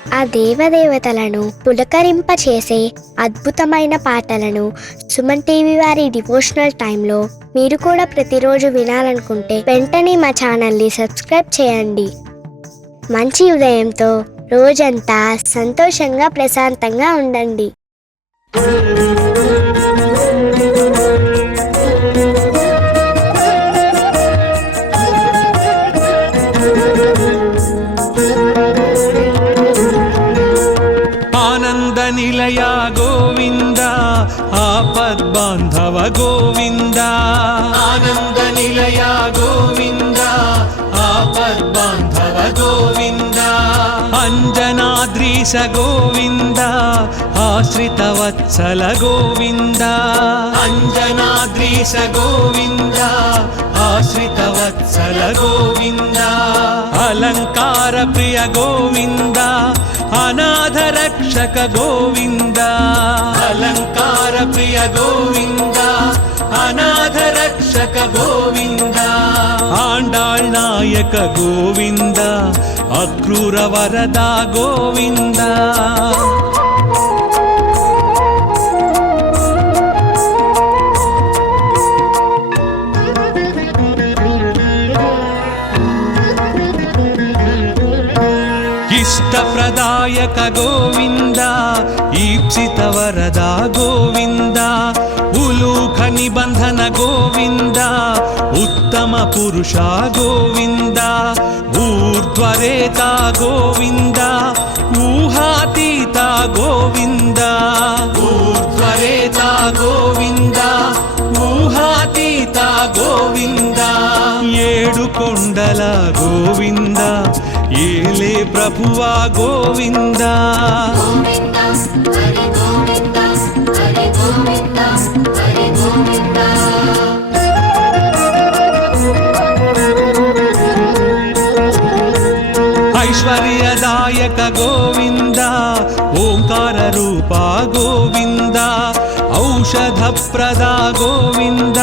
ఆ దేవదేవతలను పులకరింపచేసే అద్భుతమైన పాటలను సుమన్ టీవీ వారి డివోషనల్ టైంలో మీరు కూడా ప్రతిరోజు వినాలనుకుంటే వెంటనే మా ఛానల్ని సబ్స్క్రైబ్ చేయండి. మంచి ఉదయంతో రోజంతా సంతోషంగా ప్రశాంతంగా ఉండండి. నిలయ గోవింద ఆపద్బాంధవ గోవింద ఆనంద నిలయ గోవింద ఆపద్బాంధవ గోవింద అంజనాద్రీశ గోవింద ఆశ్రిత వత్సల గోవింద అంజనాద్రీశ గోవింద ఆశ్రిత వత్సల గోవింద అలంకార ప్రియ గోవింద అనాథ రక్షక గోవింద అలంకార ప్రియ గోవింద అనాథ రక్షక గోవింద ఆండాళ్ నాయక గోవింద అక్రూర వరద గోవింద ఇష్టప్రదాయక గోవింద ఈప్సిత వరద గోవింద ఉలూఖ నిబంధన గోవింద ఉత్తమ పురుష గోవింద ఊర్ధ్వరేత గోవింద ఊహాతీత గోవింద ఊర్ధ్వరేత గోవింద ఊహాతీత గోవింద ఏడు కొండల గోవింద ఏలే ప్రభువా గోవింద ఐశ్వర్యదాయక గోవింద ఓంకార రూప గోవింద ఔషధ ప్రద గోవింద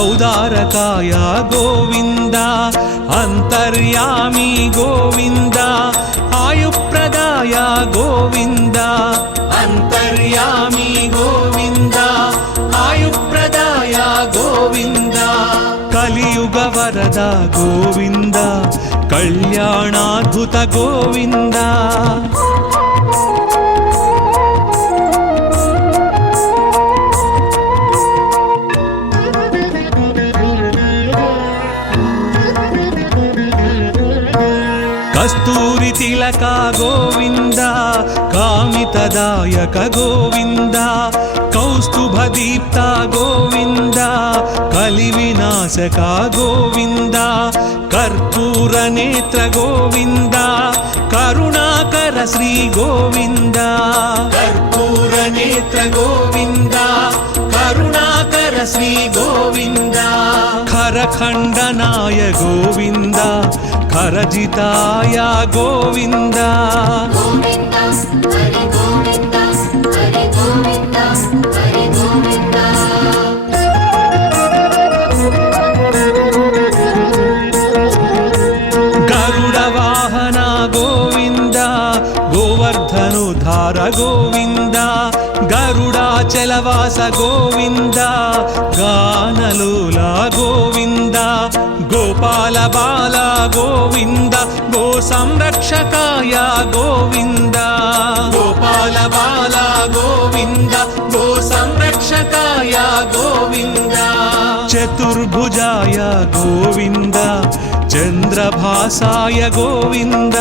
ఔదారకాయ గోవింద అంతర్యామి గోవింద ఆయుప్రదాయ గోవింద అంతర్యామి గోవింద ఆయుప్రదాయ గోవింద కలియుగ వరద గోవింద కళ్యాణాద్భుత గోవింద కస్తూరి తిలక గోవింద కామితదాయక గోవింద కౌస్తుభ దీప్త గోవింద కలి వినాశక గోవింద కర్పూర నేత్ర గోవింద కరుణాకర శ్రీ గోవింద కర్పూర నేత్ర గోవింద కరుణాకర శ్రీ గోవింద ఖరఖండనాయ గోవింద ఖరజితాయ గోవింద గరుడ వాహన గోవింద గోవర్ధనుధార గోవింద గరుడాచలవాస గోవింద గానలోల గోవింద గోపాల బాల గోవింద గో సంరక్షకాయ గోవింద గోపాల బాల గోవింద గో సంరక్షకాయ గోవింద చతుర్భుజాయ గోవింద చంద్రభాసాయ గోవింద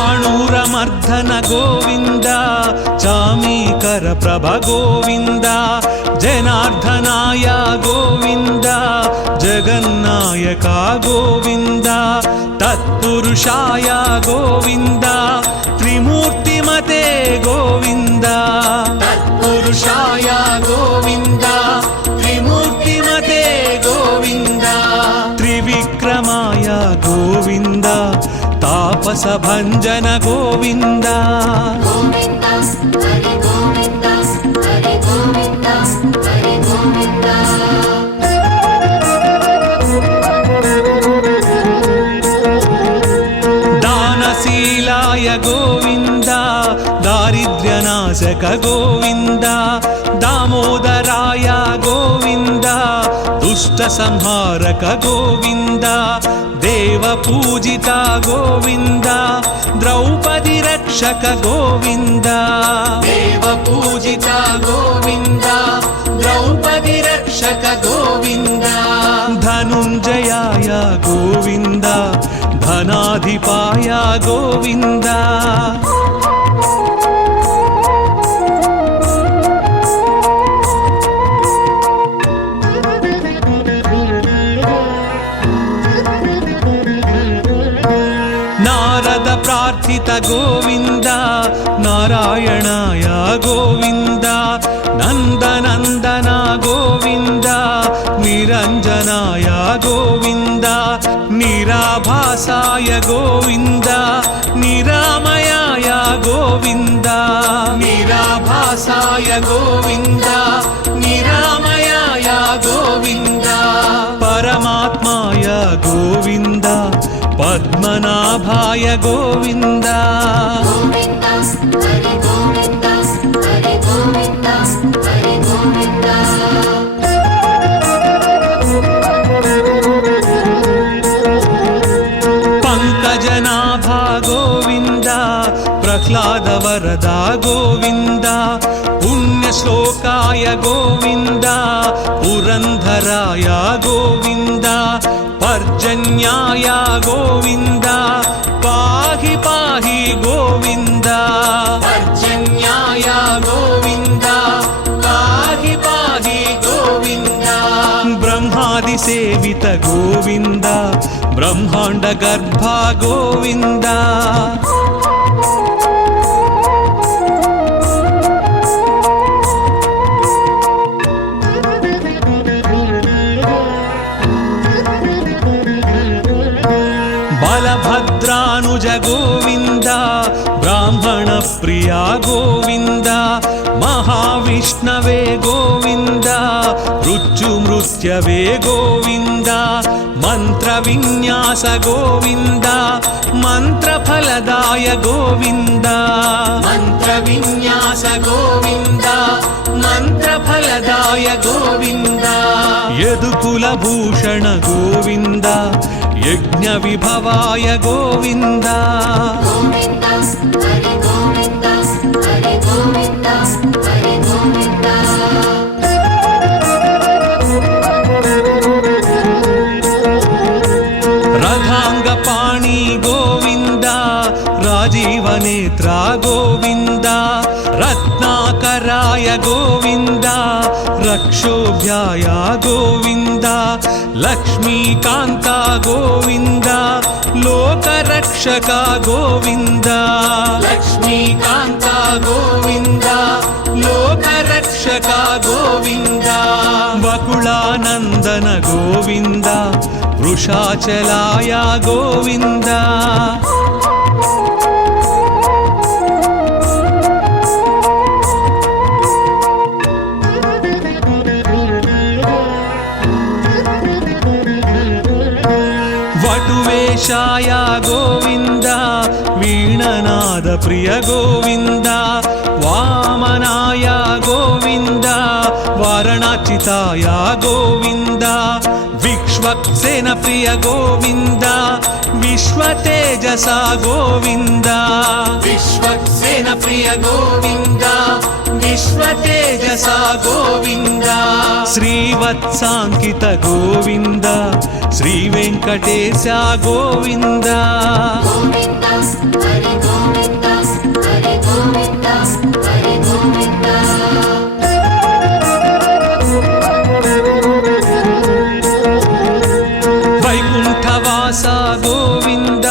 చాణూరమర్ధన గోవింద చామీకర ప్రభ గోవింద జనార్దనాయ గోవింద జగన్నాయక గోవింద తత్పురుషాయ గోవింద త్రిమూర్తిమతే గోవింద తత్పురుషాయ గోవింద త్రిమూర్తిమతే గోవింద త్రివిక్రమాయ గోవింద తాపస భంజన గోవింద హరి గోవింద హరి గోవింద హరి గోవింద దానశీలాయ గోవింద దారిద్ర్యనాశక గోవింద దామోదరాయ గోవింద దుష్ట సంహారక గోవింద దేవ పూజిత గోవింద ద్రౌపది రక్షక గోవింద దేవ పూజిత గోవింద ద్రౌపది రక్షక గోవింద ధనుంజయాయ గోవింద ధనాధిపాయ గోవింద నారద ప్రార్థిత గోవింద నారాయణాయ గోవింద నందనందన గోవింద నిరంజనాయ గోవింద నిరాభాసాయ గోవింద నిరామయాయ గోవింద నిరాభాసాయ గోవింద నిరామయాయ గోవింద పరమాత్మాయ గోవింద పద్మనాభాయ గోవింద గోవింద హరి గోవింద హరి గోవింద హరి గోవింద పంకజనాభా గోవింద ప్రహ్లాద వరద గోవింద పుణ్యశ్లోకాయ గోవింద పురంధరాయ గోవింద పర్జన్యాయ గోవింద పాహి పాహి గోవింద పర్జన్యాయ గోవింద పాహి పాహి గోవింద బ్రహ్మాది సేవిత గోవింద బ్రహ్మాండ గర్భ గోవింద బలభద్రానుజ గోవింద బ్రాహ్మణ ప్రియా గోవింద మహావిష్ణవే గోవింద మృత్యుమృత్యవే గోవింద మంత్ర విన్యాస గోవింద మంత్రఫలదాయ గోవింద మంత్ర విన్యాస గోవింద మంత్రఫలదాయ గోవింద యదుకుల భూషణ గోవింద యజ్ఞ విభవాయ గోవింద గోవింద హరి గోవింద హరి గోవింద హరి గోవింద రథాంగ పాణి గోవింద రాజీవనేత్ర గోవింద రత్నాకరాయ గోవింద రక్షోభ్యాయ గోవింద లక్ష్మీకాంత గోవింద లోకరక్షక గోవింద లక్ష్మీకాంత గోవింద లోకరక్షక గోవింద వకుళానందన గోవింద వృషాచలాయ గోవింద వటువేషాయ గోవింద వీణనాద ప్రియ గోవింద వామనాయ గోవింద వారణాచితాయ గోవింద విక్ష్వక్సేన ప్రియ గోవింద విశ్వతేజస గోవింద విశ్వక్సేన ప్రియ గోవింద విశ్వతేజస గోవింద శ్రీవత్సాంకిత గోవింద శ్రీ వెంకటేశ గోవింద గోవింద హరి గోవింద హరి గోవింద హరి గోవింద వైకుంఠవాస గోవింద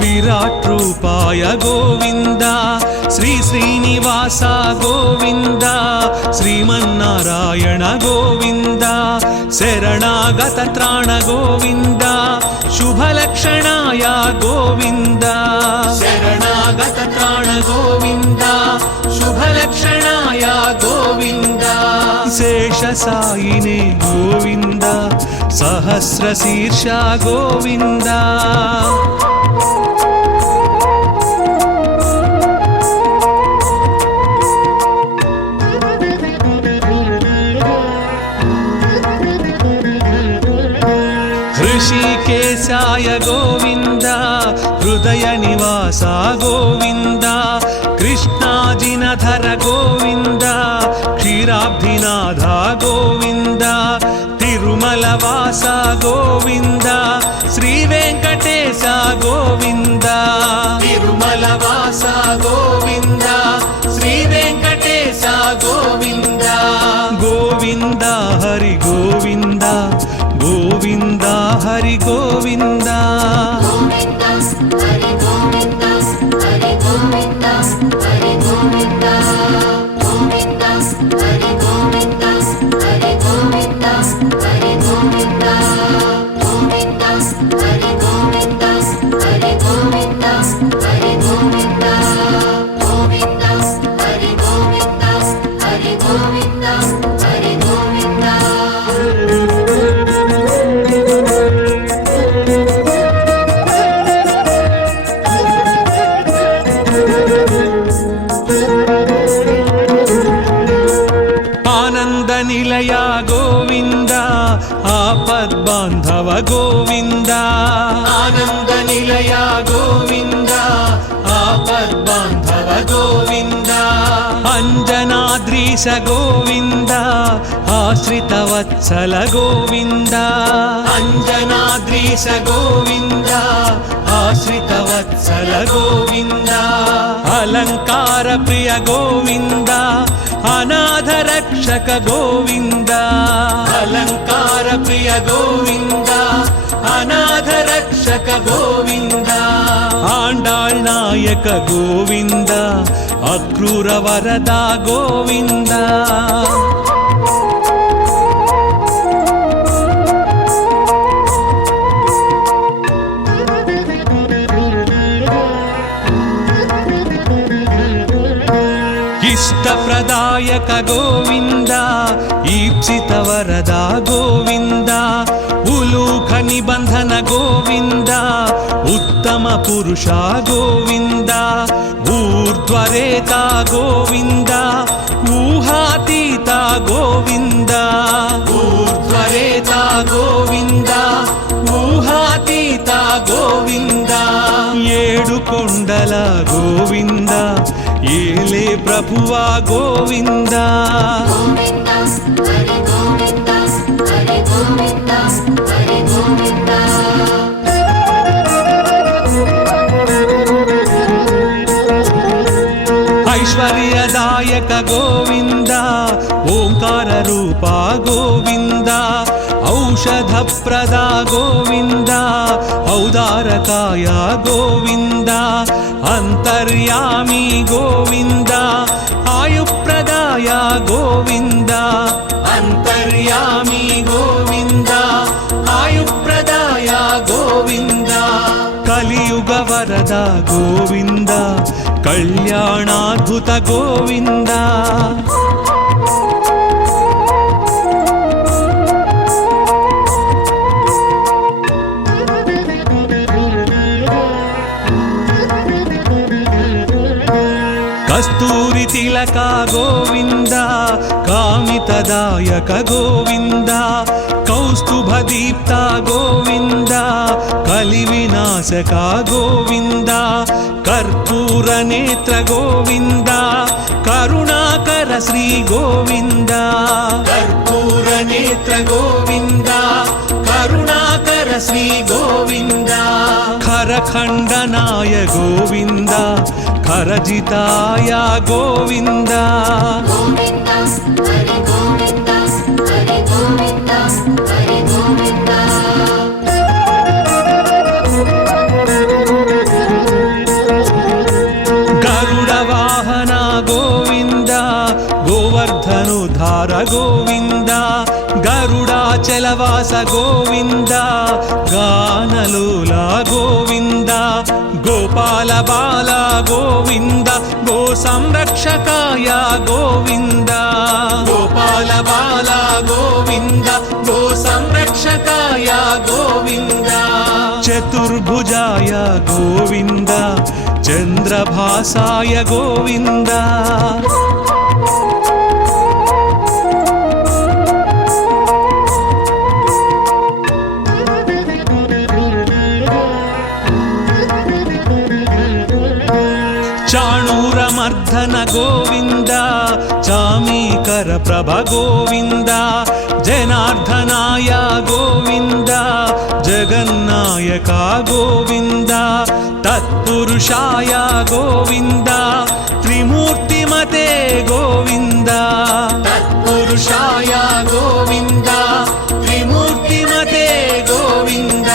విరాట్ రూపాయ గోవింద శ్రీ శ్రీనివాస గోవింద శ్రీమన్నారాయణ గోవింద శరణాగత త్రాణ గోవింద శుభలక్షణాయ గోవింద శరణాగత త్రాణ గోవింద శుభ సాయినే గోవింద సహస్రశీర్ష గోవింద ऋषिकेशाय गोविन्द हृदय निवास गोविन्द कृष्णाजिनधर गोविन्द क्षीराब्धिनाथ गोविन्द तिरुमलवास गोविन्द श्रीवेङ्कटेश गोविन्द तिरुमलवास गोविन्द श्रीवेङ्कटेश गोविन्द गोविन्द हरि गोविन्द गोविन्द हरि गोविन्द गोविन्द हरि गोविन्द हरि गोविन्द हरि गोविन्द गोविन्द हरि गोविन्द हरि गोविन्द हरि गोविन्द गोविन्द हरि गोविन्द हरि गोविन्द हरि गोविन्द गोविन्द हरि गोविन्द हरि गोविन्द हरि गोविन्द आनंद निलय गोविंद आपद्बांधव गोविंद आनंद निलय गोविंद आपद्बांधव गोविंद अंजनाद्रीश गोविंद आश्रित वत्सल गोविंद अंजनाद्रीश गोविंद आश्रित वत्सल गोविंद अलंकार प्रिय गोविंद अनाथ रक्षक गोविंद अलंकार प्रिय गोविंद अनाथ रक्षक गोविंद आंडाळ் नायक गोविंद अक्रूर वरदा गोविंद इष्टप्रदायक गोविंद ईप्सित वरदा गोविंद उलूख निबंधन गोविंद उत्तम पुरुषा गोविंद ऊर्ध्वरेता गोविंद ऊहातीता गोविंद ऊर्ध्वरेता गोविंद ऊहातीता गोविंद ఏడు కొండల గోవింద ఏలే ప్రభువా గోవింద गोविन्द हरि गोविन्द हरि गोविन्द हरि गोविन्द ऐश्वर्यदायक गोविंद ओंकार रूपा गोविंद औषध प्रदा गोविंद औदारकाय गोविंद अंतर्यामी गोविंद आयुप्रदाय गोविंद अंतर्यामी गोविंद आयुप्रदाय गोविंद कलियुग वरद गोविंद कल्याणाद्भुत गोविंद कस्तूरी तिलक गोविंद कामितदायक गोविंद कौस्तुभ दीप्त गोविंद कलिविनाशक गोविंद कर्पूर नेत्र गोविंद करुणाकर श्री गोविंद कर्पूर नेत्र गोविंद करुणाकर श्री गोविंद खरखंडनाय गोविंद खरजिताय गोविंद गोविन्द हरि गोविन्द हरि गोविन्द हरि गोविन्द गरुड वाहन गोविंद गोवर्धनुधार गोविंद गरुडाचलवास गोविंद गानलोला गोविंद गोपाल बाल गोविंद गो संरक्षकाय गोविंद गोपाल बाल గోవింద గో సంరక్షకాయ గోవింద చతుర్భుజాయ గోవింద చంద్రభాసాయ గోవింద చాణూరమర్ధన గోవింద చామీకర ప్రభ గోవింద జనార్దనాయ గోవింద జగన్నాయక గోవింద తత్పురుషాయ గోవింద త్రిమూర్తిమతే గోవింద తత్పురుషాయ గోవింద త్రిమూర్తిమతే గోవింద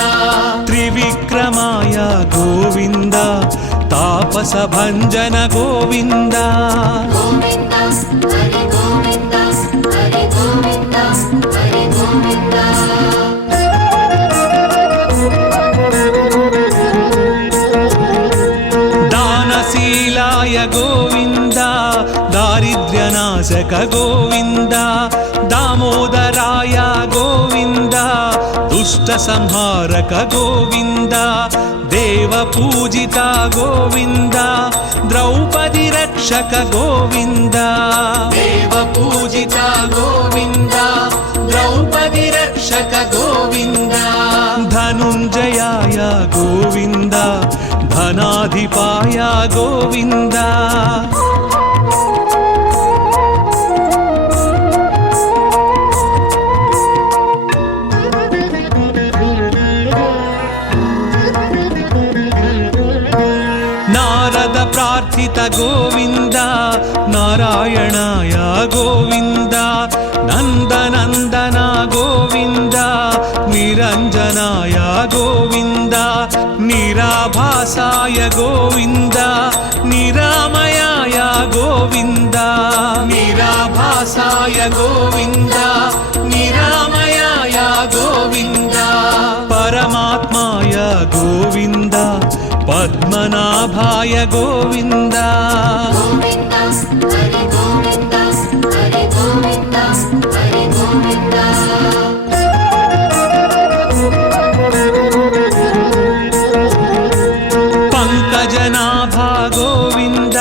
త్రివిక్రమాయ గోవింద తాపస భంజన గోవింద గోవింద హరి గోవింద హరి గోవింద హరి గోవింద దానశీలాయ గోవింద దారిద్ర్యనాశక గోవింద దామోదరాయ గోవింద దుష్ట సంహారక గోవింద దేవ పూజిత గోవింద ద్రౌపది రక్షక గోవింద దేవ పూజిత గోవింద ద్రౌపది రక్షక గోవింద ధనుంజయాయ గోవింద ధనాధిపాయ గోవింద నారద ప్రార్థిత గోవింద నారాయణాయ గోవింద నందనందన గోవింద నిరంజనాయ గోవింద నిరాభాసాయ గోవింద నిరామయాయ గోవింద నిరాభాసాయ గోవింద నిరామయాయ గోవింద పరమాత్మాయ గోవింద పద్మనాభాయ గోవింద గోవింద హరి గోవింద హరి గోవింద హరి గోవింద పంకజనాభా గోవింద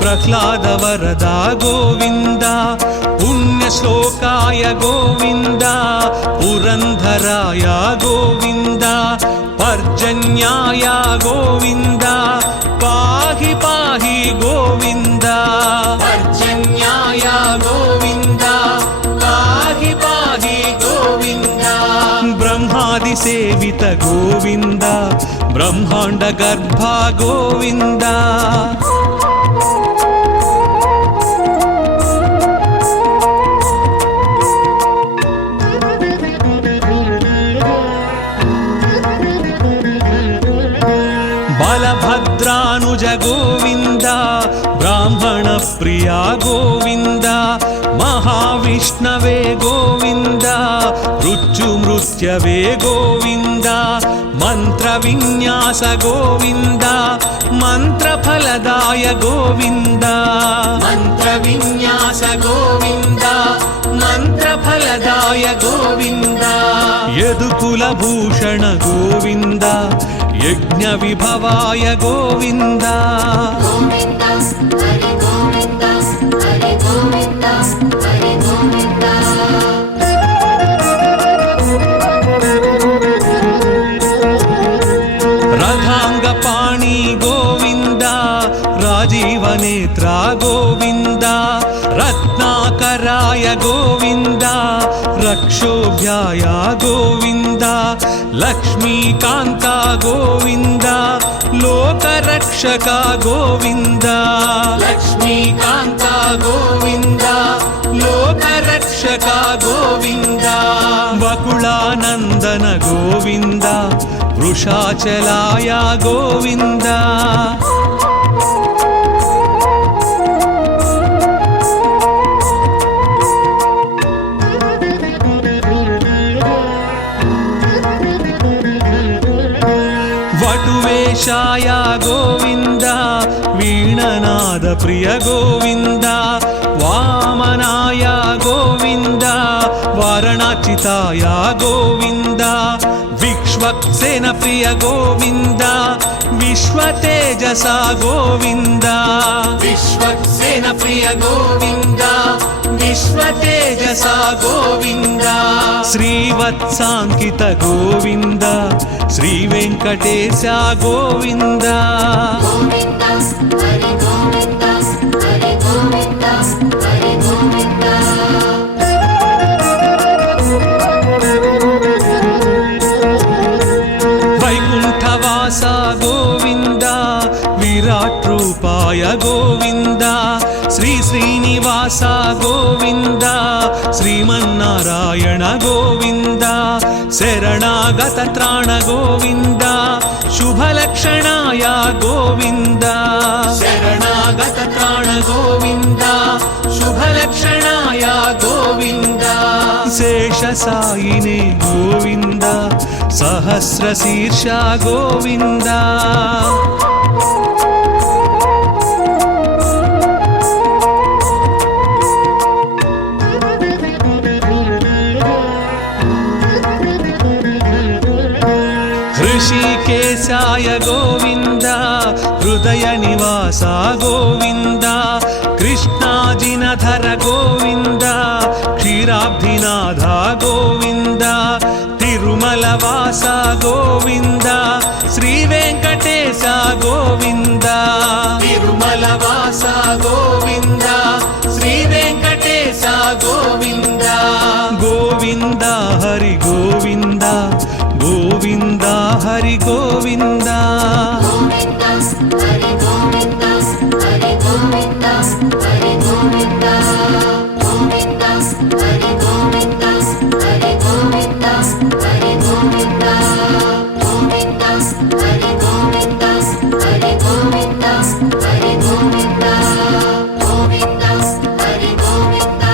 ప్రహ్లాద వరదా గోవింద పుణ్యశ్లోకాయ గోవింద పురంధరాయ గోవింద పర్జన్యాయ గోవింద పాహి పాహి గోవింద పర్జన్యాయ గోవింద పాహి పాహి గోవింద బ్రహ్మాది సేవిత గోవింద బ్రహ్మాండ గర్భ గోవింద బలభద్రానుజ గోవింద బ్రాహ్మణ ప్రియ గోవింద మహావిష్ణవే గోవింద మృత్యుమృత్యవే గోవింద మంత్ర విన్యాస గోవింద మంత్రఫలదాయ గోవింద మంత్ర విన్యాస గోవింద మంత్రఫలదాయ గోవింద యదుకుల భూషణ గోవింద యజ్ఞ విభవాయ గోవింద గోవింద హరి గోవింద హరి గోవింద హరి గోవింద రథాంగ పాణి గోవింద రాజీవనేత్ర గోవింద రత్నాకరాయ గోవింద రక్షోభ్యాయ గోవింద లక్ష్మీకాంత గోవింద లోకరక్షక గోవింద లక్ష్మీకాంత గోవింద లోకరక్షక గోవింద వకుళానందన గోవింద వృషాచలాయ గోవింద వటువేషాయ గోవింద వీణనాద ప్రియ గోవింద వామనాయ గోవింద वरणाचिताय गोविन्द विक्ष्वक्सेन प्रिय गोविन्द विश्वतेजसा गोविन्द विश्वक्सेन प्रिय गोविन्द विश्वतेजसा गोविन्द श्रीवत्साङ्कित गोविन्द श्रीवेङ्कटेश गोविन्द गोविन्द हरि गोविन्द हरि गोविन्द हरि गोविन्द वैकुण्ठवास गोविन्द विराट् रूपाय गोविन्द श्री श्रीनिवास गोविन्द श्रीमन्नारायण गोविन्द शरणागत त्राण गोविन्द शुभलक्षणाय गोविन्द शरणागत त्राण गोविन्द शुभलक्षणाय गोविन्द शेषसायिने गोविन्द सहस्रशीर्ष गोविन्द ऋषिकेशाय गोविन्द हृदय निवास गोविन्द कृष्णाजिनधर गोविन्द क्षीराब्धिनाथ गोविन्द तिरुमलवास गोविन्द श्रीवेङ्कटेश गोविन्द तिरुमलवास गोविन्द श्रीवेङ्कटेश गोविन्द गोविन्द हरि गोविन्द गोविन्द हरि गोविन्द गोविन्द हरि गोविन्द हरि गोविन्द हरि गोविन्द गोविन्द हरि गोविन्द हरि गोविन्द हरि गोविन्द गोविन्द हरि गोविन्द हरि गोविन्द हरि गोविन्द गोविन्द हरि गोविन्द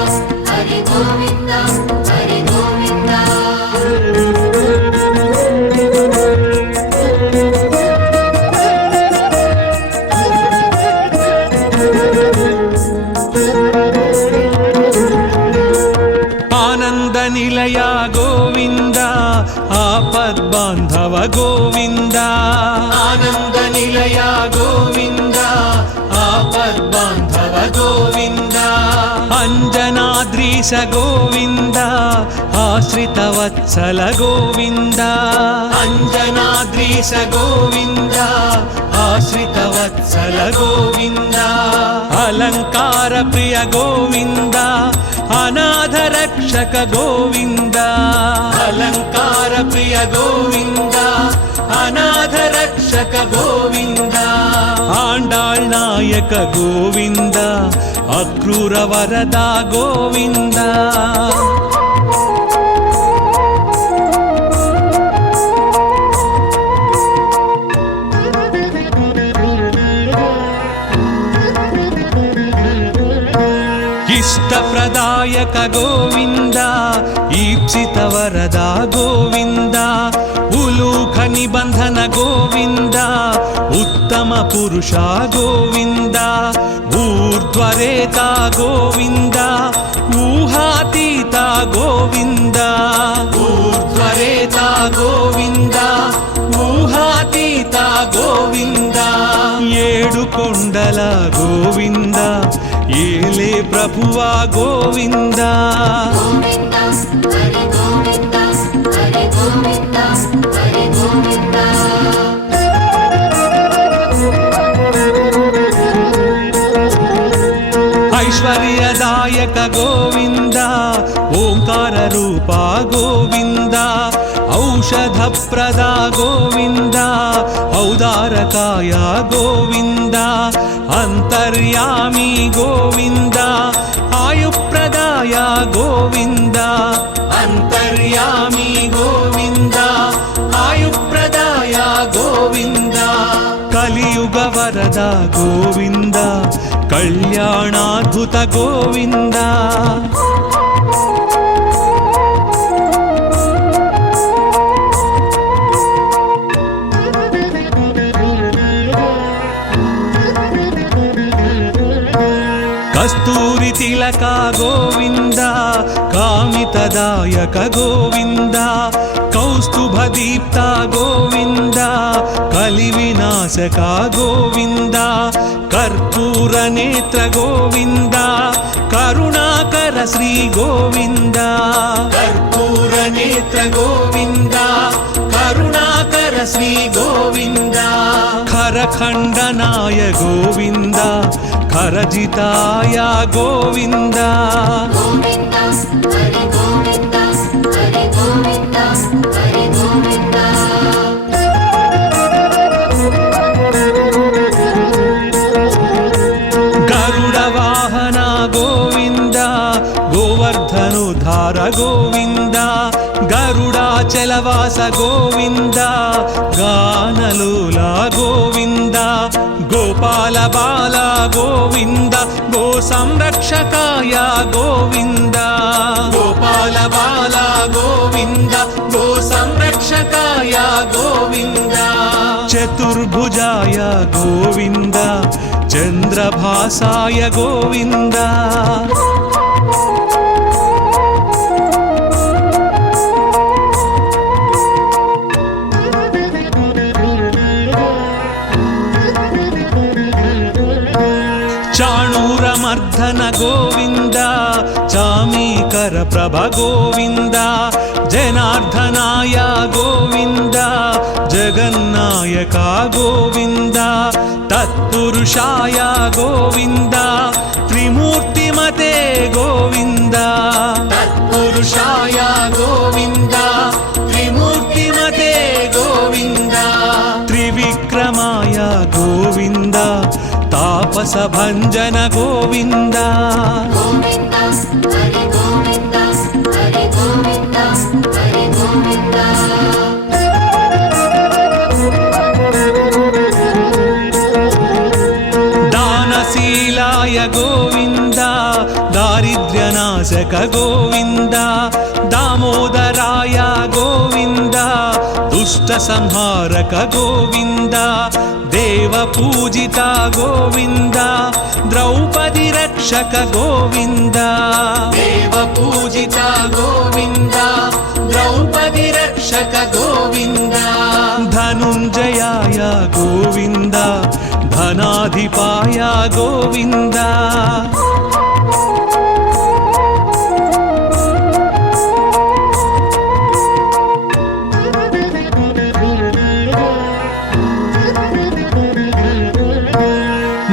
हरि गोविन्द हरि गोविन्द आनंद निलय गोविंद आपद्बांधव गोविंद आनंद निलय गोविंद आपद्बांधव गोविंद अंजनाद्रीश गोविंद आश्रित वत्सल गोविंद अंजनाद्रीश गोविंद आश्रित वत्सल गोविंद अलंकार प्रिय गोविंद अनाथ रक्षक गोविंद अलंकार प्रिय गोविंद अनाथ रक्षक गोविंद आंडाळ नायक गोविंद अक्रूर वरदा गोविंद इष्टप्रदायक गोविंद ईप्सित वरदा गोविंद उलूख निबंधन गोविंद उत्तम पुरुष गोविंद ऊर्ध्वरेता गोविंद ऊहातीत गोविंद ऊर्ध्वरेता गोविंद ऊहातीत गोविंद ఏడు కొండల గోవింద ఏలే ప్రభువా గోవింద गोविन्द हरि गोविन्द हरि गोविन्द हरि गोविन्द ऐश्वर्यदायक गोविंद ओंकार रूपा गोविंद औषध प्रदा गोविंद औदारकाय गोविंद अंतर्यामी गोविंद आयुप्रदाय गोविंद अंतर्यामी गोविंद आयुप्रदाय गोविंद कलियुग वरद गोविंद कल्याणाद्भुत गोविंद కస్తూరి తిలక గోవింద కామితదాయక గోవింద కౌస్తుభ దీప్త గోవింద కలి వినాశక గోవింద కర్పూర నేత్ర గోవింద కరుణాకర శ్రీ గోవింద కర్పూర నేత్ర గోవింద కరుణాకర శ్రీ గోవింద ఖరఖండనాయ గోవింద ఖరజితాయ గోవింద గోవింద హరి గోవింద హరి గోవింద హరి గోవింద గరుడ వాహన గోవింద గోవర్ధనుధార గోవింద గరుడాచలవాస గోవింద గానలోల గోవింద గోపాల బాల గోవింద గో సంరక్షకాయ గోవింద గోపాల బాల గోవింద గో సంరక్షకాయ గోవింద చతుర్భుజాయ గోవింద చంద్రభాసాయ గోవింద చాణూరమర్ధన గోవింద చామీకర ప్రభ గోవింద జనార్దనాయ గోవింద జగన్నాయక గోవింద తత్పురుషాయ గోవింద త్రిమూర్తిమతే గోవింద తత్పురుషాయ గోవింద త్రిమూర్తిమతే గోవింద త్రివిక్రమాయ గోవింద తాపస భంజన గోవింద గోవింద హరి గోవింద హరి గోవింద హరి గోవింద దానశీలాయ గోవింద దారిద్ర్యనాశక గోవింద దామోదరాయ గోవింద దుష్ట సంహారక గోవింద దేవ పూజిత గోవింద ద్రౌపది రక్షక గోవింద దేవ పూజిత గోవింద ద్రౌపది రక్షక గోవింద ధనుంజయాయ గోవింద ధనాధిపాయ గోవింద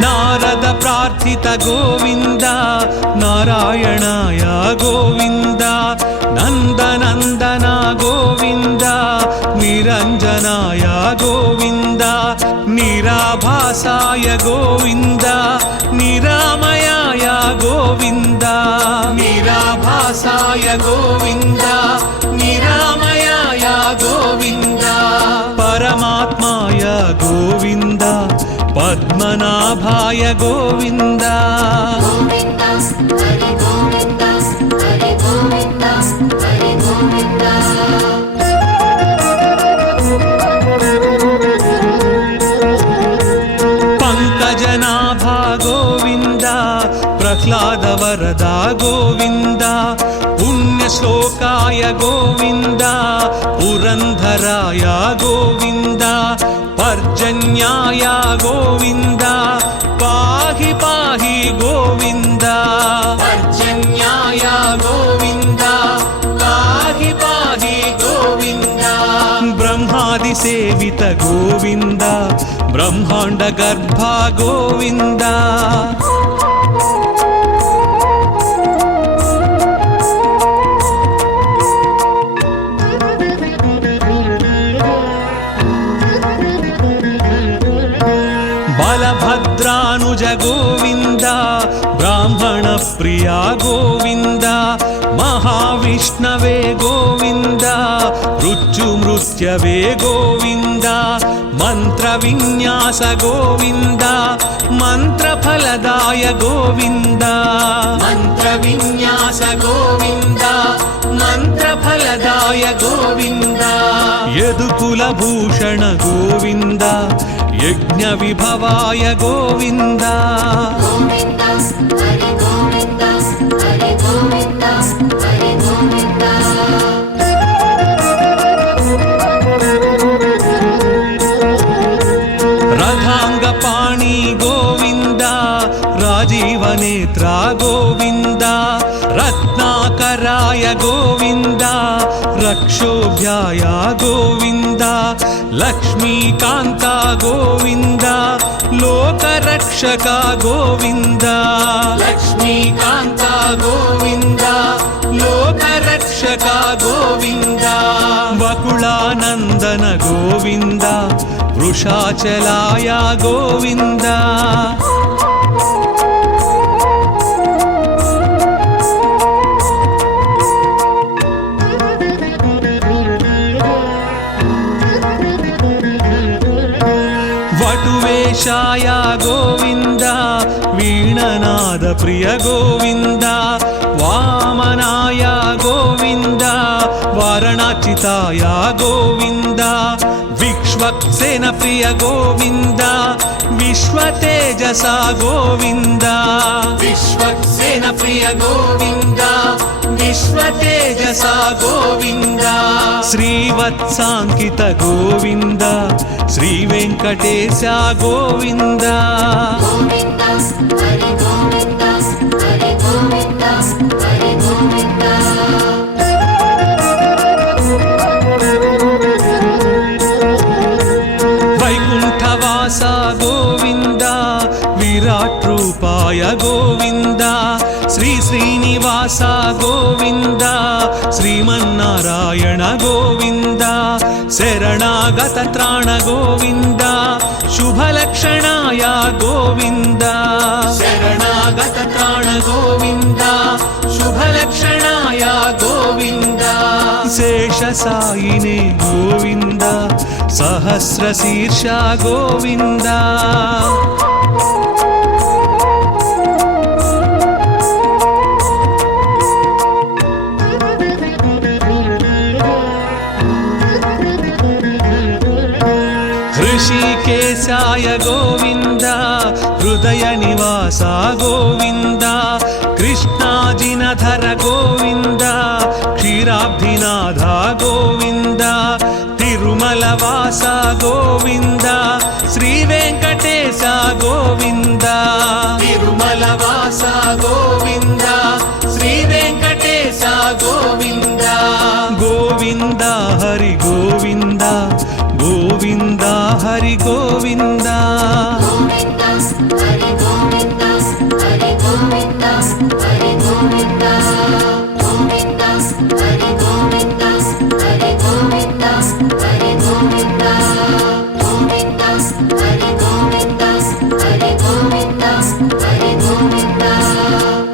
నారద ప్రార్థిత గోవింద నారాయణాయ గోవింద నందనందన గోవింద నిరంజనాయ గోవింద నిరాభాసాయ గోవింద నిరామయాయ గోవింద నిరాభాసాయ గోవింద నిరామయాయ గోవింద పరమాత్మాయ గోవింద పద్మనాభాయ గోవింద గోవింద హరి గోవింద హరి గోవింద హరి గోవింద పంకజనాభ గోవింద ప్రహ్లాద వరద గోవింద పుణ్యశ్లోకాయ గోవింద పురంధరాయ గోవింద పర్జన్యాయ గోవింద పాహి పాహి గోవింద పర్జన్యాయ గోవింద పాహి పాహి గోవింద బ్రహ్మాది సేవిత గోవింద బ్రహ్మాండ గర్భ గోవింద బలభద్రానుజ గోవింద బ్రాహ్మణ ప్రియా గోవింద మహావిష్ణవే గోవింద మృత్యుమృత్యవే గోవింద మంత్ర విన్యాస గోవింద మంత్రఫలదాయ గోవింద మంత్ర విన్యాస గోవింద మంత్రఫలదాయ గోవింద యదుకుల భూషణ గోవింద యజ్ఞ విభవాయ గోవింద గోవింద హరి గోవింద राजीवनेत्रा गोविन्द रत्नाकराय गोविन्द रक्षोभ्याय गोविन्द लक्ष्मीकान्ता गोविन्द लोकरक्षका गोविन्द लक्ष्मीकान्ता गोविन्द लोकरक्षका गोविन्द वकुलानन्दन गोविन्द वृषाचलाय गोविन्द वटुवेशाय गोविन्द वीणनाद प्रिय गोविन्द वामनाय गोविन्द वारणाचिताय गोविन्द विश्वक्सेन प्रिय गोविन्द विश्वतेजसा गोविन्द विश्वक्सेन प्रिय गोविन्द विश्वतेजसा गोविन्द श्रीवत्साङ्कित गोविन्द श्रीवेङ्कटेश गोविन्द गोविन्द हरि गोविन्द हरि गोविन्द हरि गोविन्द वैकुण्ठवासा गोविन्द विराट रूपाय गोविन्द श्री श्रीनिवास गोविन्द श्रीमन्नारायण गोविन्द शरणागत त्राण गोविन्द शुभलक्षणाय गोविन्द शरणागत त्राण गोविन्द शुभलक्षणाय गोविन्द शेषसायिने गोविन्द सहस्रशीर्ष गोविन्द ऋषिकेशाय गोविन्द हृदय निवास गोविन्द कृष्णाजिनधर गोविन्द क्षीराब्धिनाथ गोविन्द तिरुमलवास गोविन्द श्रीवेङ्कटेश गोविन्द तिरुमलवास गोविन्द श्रीवेङ्कटेश गोविन्द गोविन्द हरि गोविन्द गोविन्द हरि गोविन्द गोविन्द हरि गोविन्द हरि गोविन्द हरि गोविन्द गोविन्द हरि गोविन्द हरि गोविन्द हरि गोविन्द गोविन्द हरि गोविन्द हरि गोविन्द हरि गोविन्द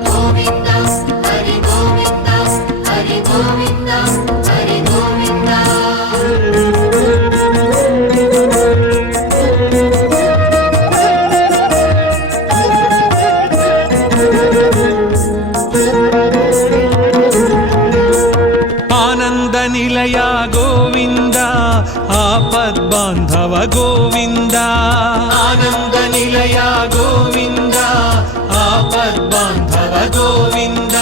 गोविन्द हरि गोविन्द हरि गोविन्द हरि गोविन्द आनंद निलय गोविन्द आपद्बान्धव गोविन्द आनंद निलय गोविन्द आपद्बान्धव गोविन्द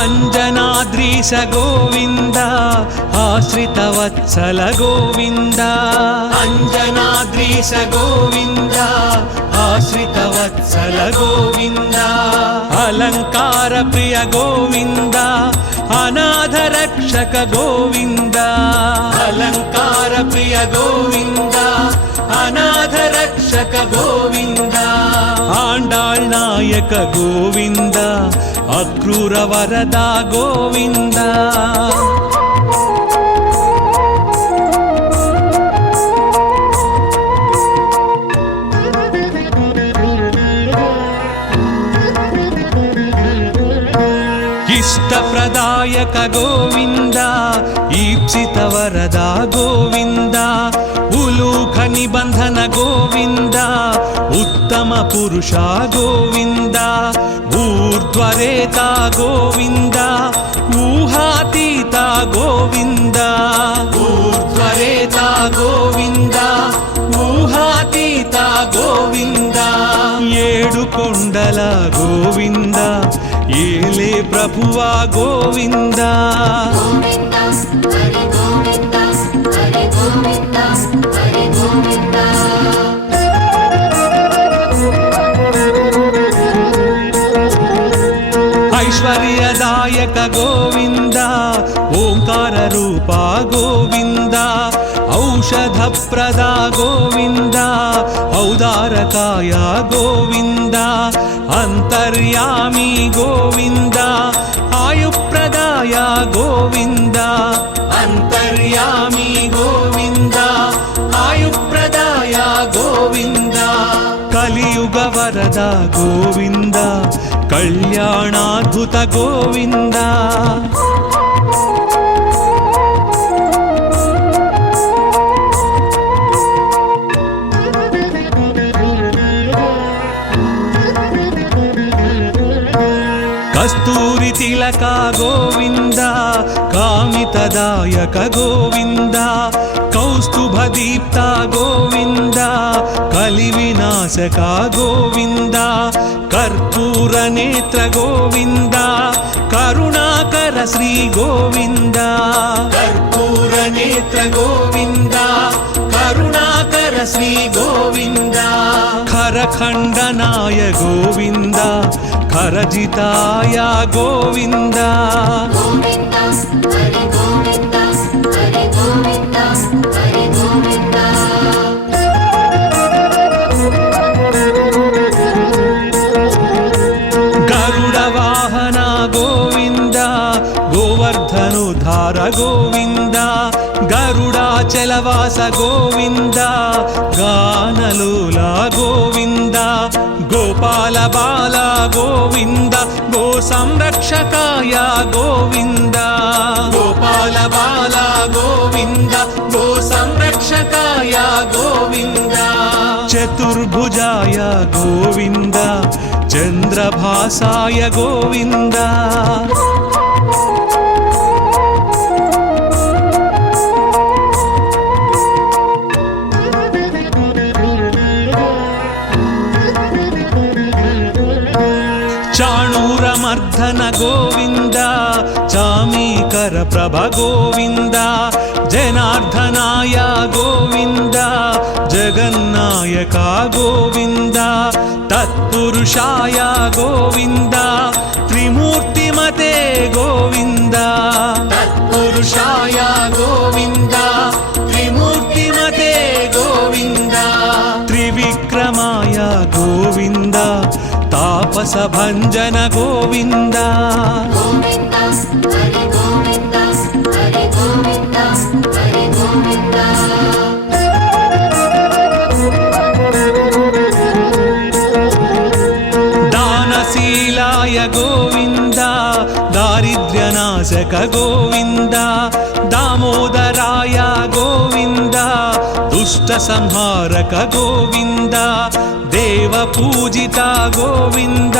अंजनाद्रीश गोविन्द आश्रितवत्सल गोविन्द अंजनाद्रीश गोविन्द आश्रितवत्सल गोविन्द अलंकार प्रिय गोविन्द अनाथ रक्षक गोविन्द अलंकार प्रिय गोविन्द अनाथ रक्षक गोविन्द आंडाळ் नायक गोविन्द अक्रूर वरदा गोविन्द इष्टप्रदायक गोविन्द ईप्सित वरदा गोविन्द उलूख निबन्धन गोविन्द उत्तम पुरुष गोविन्द ऊर्ध्वरेता गोविन्द ऊहातीत गोविन्द ऊर्ध्वरेता गोविन्द ऊहातीत गोविन्द ఏడు కొండల గోవింద ఏలే ప్రభువా గోవింద गोविन्द हरि गोविन्द हरि गोविन्द हरि गोविन्द ऐश्वर्यदायक गोविन्द ओङ्काररूपा गोविन्द औषधप्रदा गोविन्द औदारकाय गोविन्द अन्तर्यामी गोविन्द आयुप्रदाय गोविन्द अन्तर्यामी गोविन्द आयुप्रदाय गोविन्द कलियुग वरद गोविन्द कल्याणाद्भुत गोविन्द कस्तूरि तिलक गोविन्द कामितदायक गोविन्द कौस्तुभदीप्त गोविन्द कलिविनाशक गोविन्द कर्पूरनेत्र गोविन्द करुणाकर श्री गोविन्द कर्पूरनेत्र गोविन्द करुणाकर श्री गोविन्द खरखण्डनाय गोविन्द खरजिताय गोविन्द गोविन्द हरि गोविन्द हरि गोविन्द हरि गोविन्द गरुडवाहन गोविन्द गोवर्धनोद्धार गोविन्द गरुडाचलवास गोविन्द गानलोला गोविन्द गोपाल बाल गोविन्द गो संरक्षकाय गोविन्द गोपाल बाल गोविन्द गो संरक्षकाय गोविन्द चतुर्भुजाय गोविन्द चन्द्रभासाय गोविन्द चाणूरमर्दन गोविन्द चामीकर प्रभ गोविन्द जनार्दनाय गोविन्द जगन्नायक गोविन्द तत्पुरुषाय गोविन्द त्रिमूर्तिमते गोविन्द तत्पुरुषाय गोविन्द त्रिमूर्तिमते गोविन्द त्रिविक्रमाय गोविन्द तापस भंजन गोविन्द गोविन्द हरि गोविन्द हरि गोविन्द हरि गोविन्द दानशीलाय गोविन्द दारिद्र्यनाशक गोविन्द दामोदराय गोविन्द दुष्ट संहारक गोविन्द देव पूजिता गोविन्द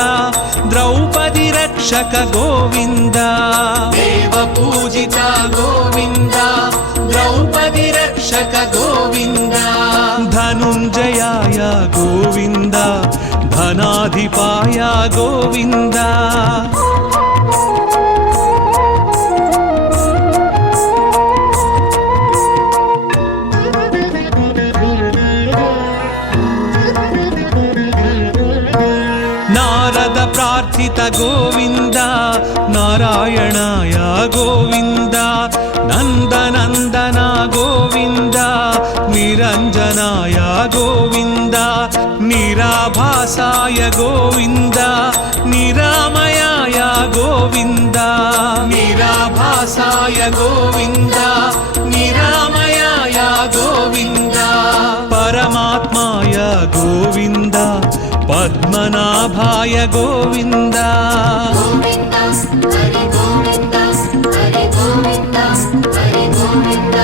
द्रौपदी रक्षक गोविन्द देव पूजिता गोविन्द द्रौपदी रक्षक गोविन्द धनुञ्जयाय गोविन्द धनाधिपाय गोविन्द प्रार्थित गोविन्द नारायणाय गोविन्द नन्दनन्दन गोविन्द निरञ्जनाय गोविन्द निराभासाय गोविन्द निरामयाय गोविन्द निराभासाय गोविन्द निरामयाय गोविन्द परमात्माय गोविन्द पद्मनाभाय गोविन्द गोविन्द हरि गोविन्द हरि गोविन्द हरि गोविन्द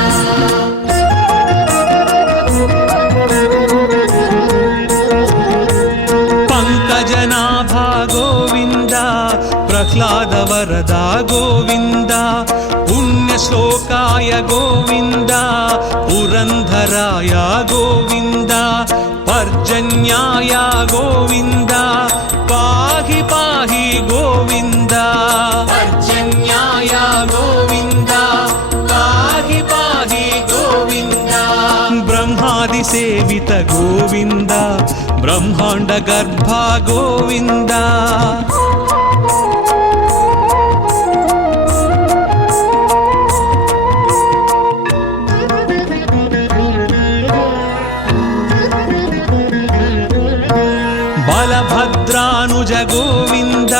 पंकजनाभा गोविन्द प्रह्लाद वरदा गोविन्द पुण्यश्लोकाय गोविन्द पुरन्धराय गोविन्द पर्जन्याय गोविन्द पाहि पाहि गोविन्द पर्जन्याय गोविन्द पाहि पाहि गोविन्द ब्रह्मादि सेवित गोविन्द ब्रह्माण्ड गर्भ गोविन्द गोविन्द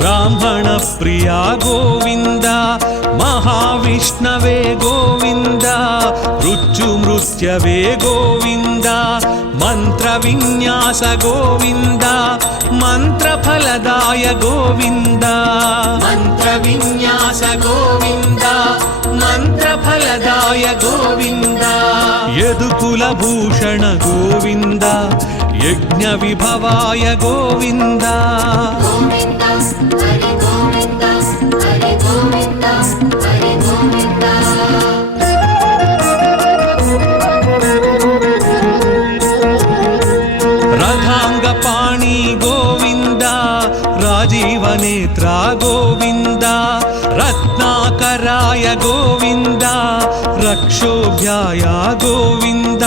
ब्राह्मणप्रिया गोविन्द महाविष्णवे गोविन्द मृत्युमृत्यवे गोविन्द मन्त्रविन्यास गोविन्द मन्त्रफलदाय गोविन्द मन्त्रविन्यास गोविन्द मन्त्रफलदाय गोविन्द यदुकुलभूषण गोविन्द यज्ञविभवाय गोविन्द गोविन्द हरि गोविन्द हरि गोविन्द हरि गोविन्द रथाङ्गपाणि गोविन्द राजीवनेत्रा गोविन्द रत्नाकराय गोविन्द रक्षोभ्याय गोविन्द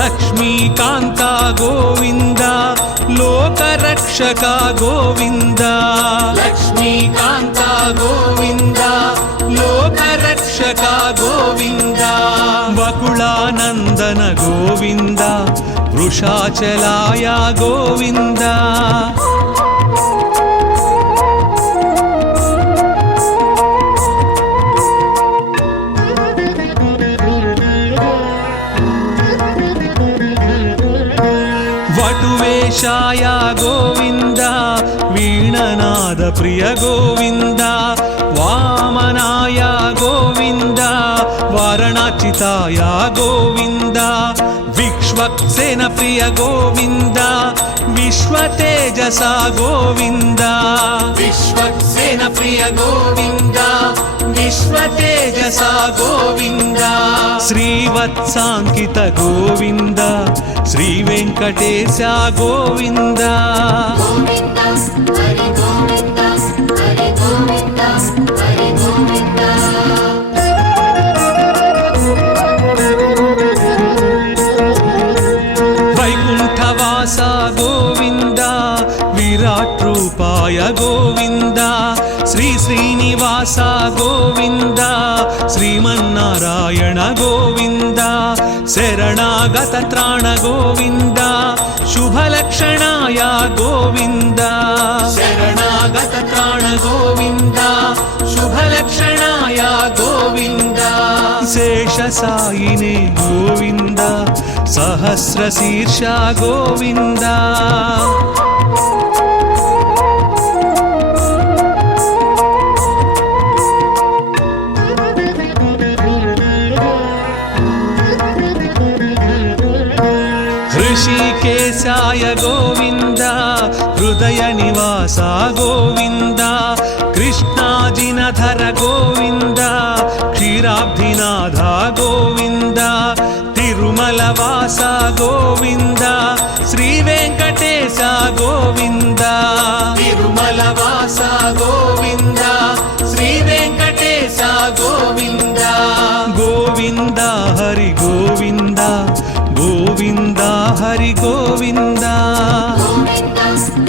लक्ष्मीकान्ता गोविन्द लोकरक्षका गोविन्द लक्ष्मीकान्ता गोविन्द लोकरक्षका गोविन्द वकुलानन्दन गोविन्द वृषाचलाय गोविन्द वटुवेशाय गोविन्द वीणनाद प्रिय गोविन्द वामनाय गोविन्द वारणाचिताय गोविन्द विश्वक्सेन प्रिय गोविन्द विश्वतेजसा गोविन्द विश्वक्सेन प्रिय गोविन्द विश्वतेजसा गोविन्द श्रीवत्साङ्कित गोविन्द श्रीवेङ्कटेश गोविन्द गोविन्द हरि गोविन्द हरि गोविन्द हरि गोविन्द वैकुण्ठवास गोविन्द विराट्रूपाय गोविन्द श्री श्रीनिवास गोविन्द श्रीमन्नारायण गोविन्द शरणागत त्राण गोविन्द शुभलक्षणाय गोविन्द शरणागत त्राण गोविन्द शुभलक्षणाय गोविन्द शेषसायिने गोविन्द सहस्रशीर्ष गोविन्द ऋषिकेशाय गोविन्द हृदय निवास गोविन्द कृष्णाजिनधर गोविन्द क्षीराब्धिनाथ गोविन्द तिरुमलवास गोविन्द श्रीवेङ्कटेश गोविन्द तिरुमलवास गोविन्द श्रीवेङ्कटेश गोविन्द गोविन्द हरि गोविन्द गोविन्द हरि गोविन्द गोविन्द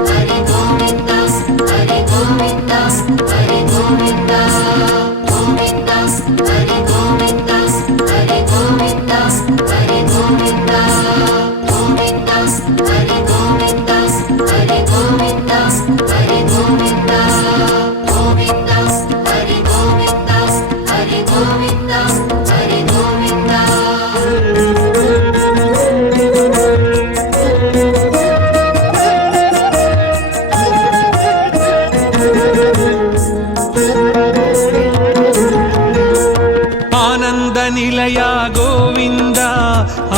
हरि गोविन्द हरि गोविन्द हरि गोविन्द गोविन्द हरि गोविन्द हरि गोविन्द हरि गोविन्द गोविन्द हरि गोविन्द हरि गोविन्द हरि गोविन्द गोविन्द हरि गोविन्द हरि गोविन्द हरि गोविन्द आनंद निलय गोविंद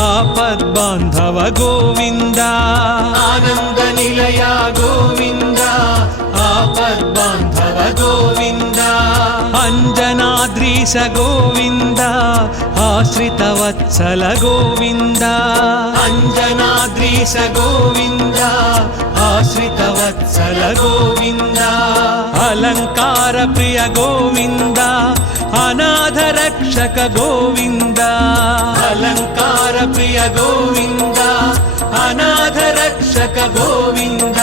आपद्बांधव गोविंद आनंद निलय गोविंद आपद्बांधव गोविंद अंजनाद्रीश गोविंद आश्रित वत्सल गोविंद अंजनाद्रीश गोविंद आश्रित वत्सल गोविंद अलंकार प्रिय गोविंद अनाथ रक्षक गोविंद अलंकार प्रिय गोविंद अनाथ रक्षक गोविंद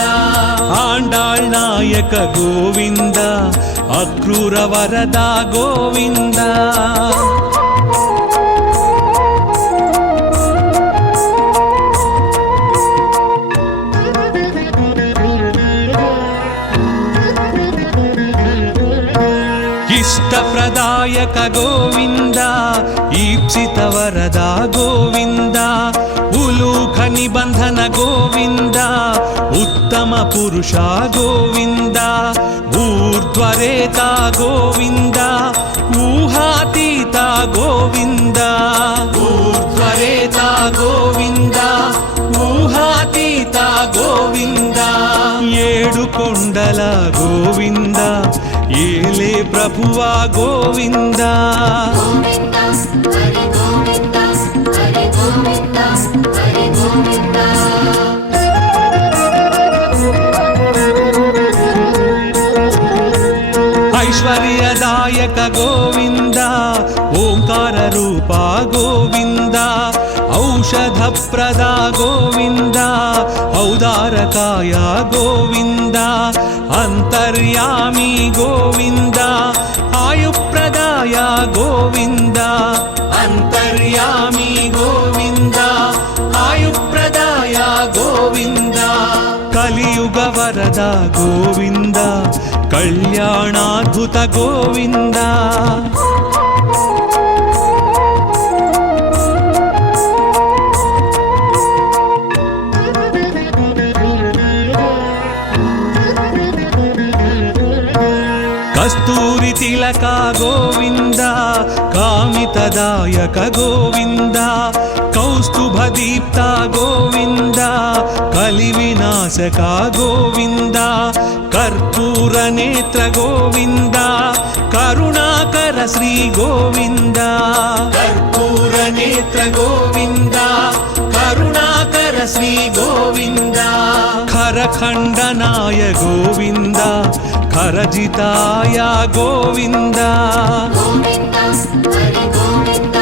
आंडाळ் नायक गोविंद अक्रूर वरदा गोविंद ఐశ్వర్యదాయక గోవింద ఈప్సిత వరద గోవింద ఉలూఖ నిబంధన గోవింద ఉత్తమ పురుష గోవింద ఊర్ధ్వరేత గోవింద ఊహాతీత గోవింద ఊర్ధ్వరేత గోవింద ఊహాతీత గోవింద ఏడు కొండల గోవింద ఏలే ప్రభువా గోవింద గోవింద హరి గోవింద హరి గోవింద హరి గోవింద ఐశ్వర్యదాయక గోవింద ఓంకార రూప గోవింద ఔషధ ప్రద గోవింద ఔదారకాయ గోవింద అంతర్యామి గోవింద ఆయుప్రదాయ గోవింద అంతర్యామి గోవింద ఆయుప్రదాయ గోవింద కలియుగ వరద గోవింద కళ్యాణాద్భుత గోవింద కస్తూరి తిలక గోవింద కామితదాయక గోవింద కౌస్తుభ దీప్త గోవింద కలి వినాశక గోవింద కర్పూర నేత్ర గోవింద కరుణాకర శ్రీ గోవింద కర్పూర నేత్ర గోవింద కరుణాకర శ్రీ గోవింద ఖరఖండనాయ గోవింద ఖరజితాయ గోవింద గోవింద హరి గోవింద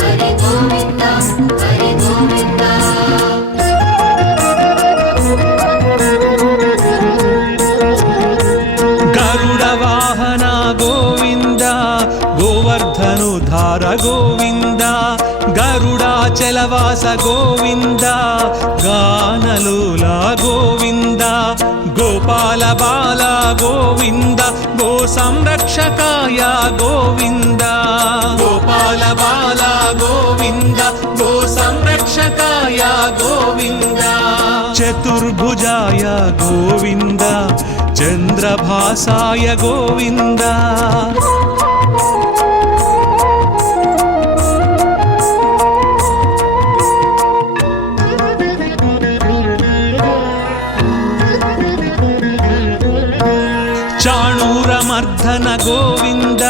హరి గోవింద హరి గోవింద గరుడ వాహన గోవింద గోవర్ధనుధార గోవింద గరుడాచలవాస గోవింద గానలోల గోవింద గోపాల బాల గోవింద గో సంరక్షకాయ గోవింద గోపాల బాల గోవింద గో సంరక్షకాయ గోవింద చతుర్భుజాయ గోవింద చంద్రభాసాయ గోవింద చాణూరమర్ధన గోవింద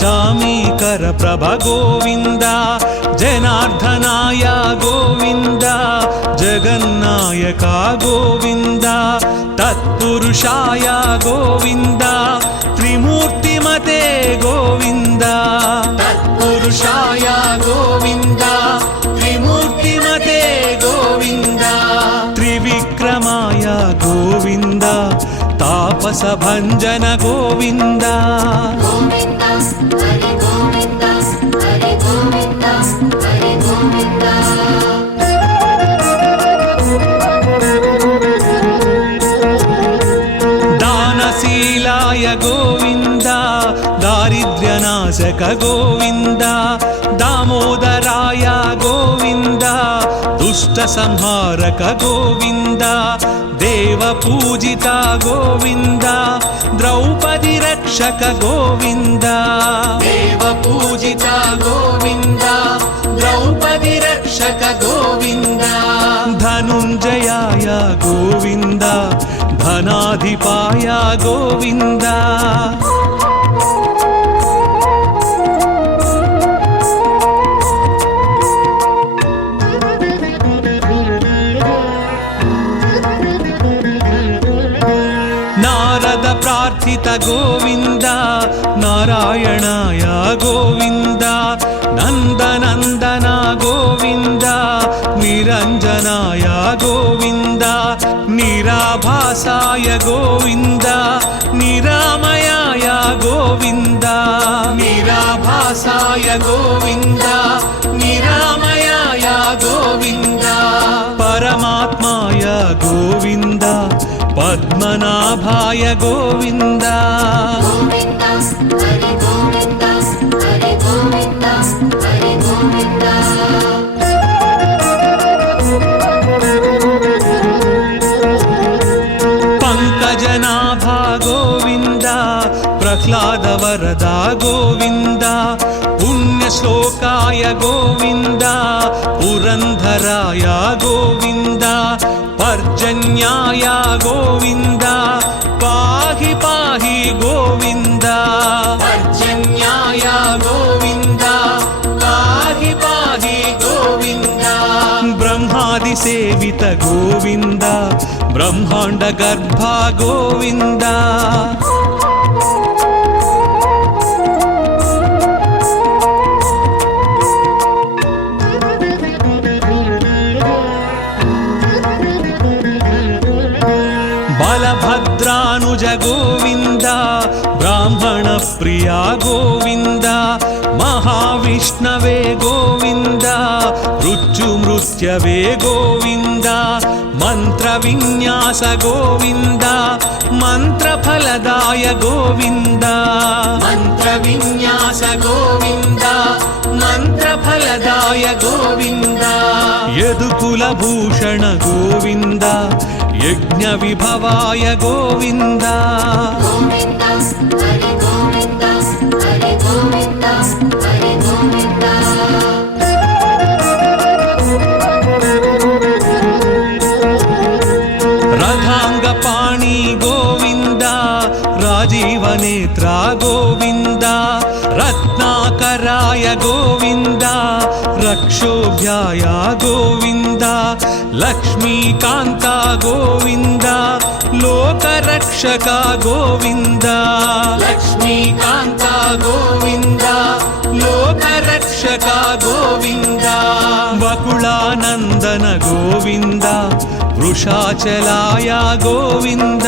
చామీకర ప్రభ గోవింద జనార్దనాయ గోవింద జగన్నాయక గోవింద తత్పురుషాయ గోవింద త్రిమూర్తిమతే గోవింద తత్పురుషాయ గోవింద త్రిమూర్తిమతే గోవింద త్రివిక్రమాయ గోవింద తాపస భంజన గోవింద గోవింద హరి గోవింద హరి గోవింద హరి గోవింద దానశీలాయ గోవింద దారిద్ర్యనాశక గోవింద దామోదరాయ గోవింద దుష్ట సంహారక గోవింద దేవ పూజిత గోవింద ద్రౌపది రక్షక గోవింద దేవ పూజిత గోవింద ద్రౌపది రక్షక గోవింద ధనుంజయాయ గోవింద ధనాధిపాయ గోవింద నారద ప్రార్థిత గోవింద నారాయణాయ గోవింద నందనందన గోవింద నిరంజనాయ గోవింద నిరాభాసాయ గోవింద నిరామయాయ గోవింద నిరాభాసాయ గోవింద నిరామయాయ గోవింద పరమాత్మాయ గోవింద పద్మనాభాయ గోవింద గోవింద హరి గోవింద గోవింద ప్రహ్లాద వరద గోవింద పుణ్యశ్లోకాయ గోవింద పురంధరాయ గోవింద పర్జన్యాయ గోవింద పాహి పాహి గోవింద పర్జన్యాయ గోవింద పాహి పాహి గోవింద బ్రహ్మాది సేవిత గోవింద బ్రహ్మాండ గర్భ గోవింద బలభద్రానుజ గోవింద బ్రాహ్మణ ప్రియా గోవింద మహావిష్ణవే గోవింద మృత్యుమృత్యవే గోవింద మంత్ర విన్యాస గోవింద మంత్రఫలదాయ గోవింద మంత్ర విన్యాస గోవింద మంత్రఫలదాయ గోవింద యదుకుల భూషణ గోవింద యజ్ఞ విభవాయ గోవింద గోవింద హరి గోవింద హరి గోవింద హరి గోవింద రథాంగ పాణి గోవింద రాజీవ నేత్ర గోవింద రత్నాకరాయ గోవింద రక్షోభ్యాయ గోవింద లక్ష్మీకాంత గోవింద లోకరక్షక గోవింద లక్ష్మీకాంత గోవింద లోకరక్షక గోవింద వకుళానందన గోవింద వృషాచలాయ గోవింద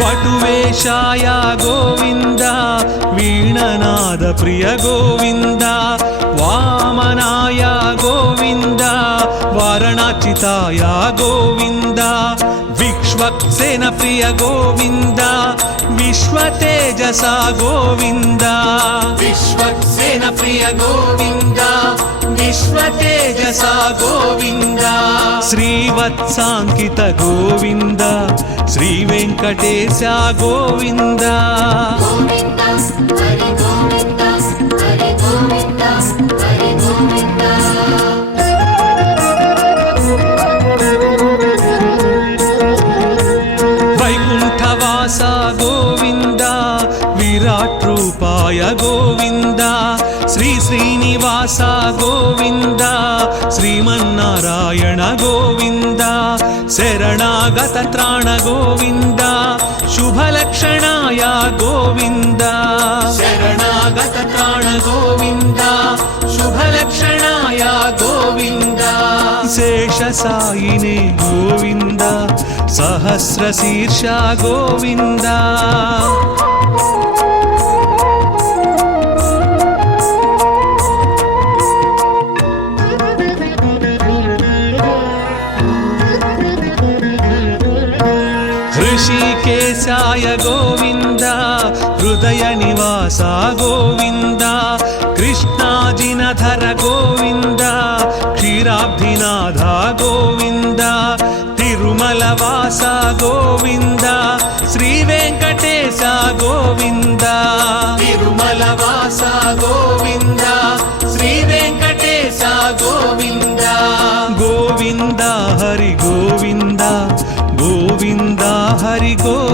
వటువేషాయ గోవింద వీణనాద ప్రియ గోవింద వామనాయ గోవింద వారణాచితాయ గోవింద విక్ష్వక్సేన ప్రియ గోవింద విశ్వతేజస గోవింద విశ్వక్సేన ప్రియ గోవింద విశ్వతేజస గోవింద శ్రీవత్సాంకిత గోవింద శ్రీ వెంకటేశ గోవింద గోవింద హరి గోవింద హరి గోవింద హరి గోవింద వైకుంఠవాస గోవింద విరాట్ రూపాయ గోవింద శ్రీ శ్రీనివాస గోవింద శ్రీమన్నారాయణ గోవింద శరణాగత త్రాణ గోవింద శుభలక్షణాయ గోవింద శరణాగత త్రాణ గోవింద శుభలక్షణాయ గోవింద శేషసాయినే గోవింద సహస్రశీర్ష గోవింద ऋषिकेशाय गोविंद हृदय निवास गोविंद कृष्णाजिनधर गोविंद क्षीराब्धिनाथ गोविंद तिरुमलवास गोविंद श्री वेंकटेश गोविंद तिरुमलवास गोविंद श्री वेंकटेश गोविंद गोविंद हरि गोविंद गोविंद हरि गोविंद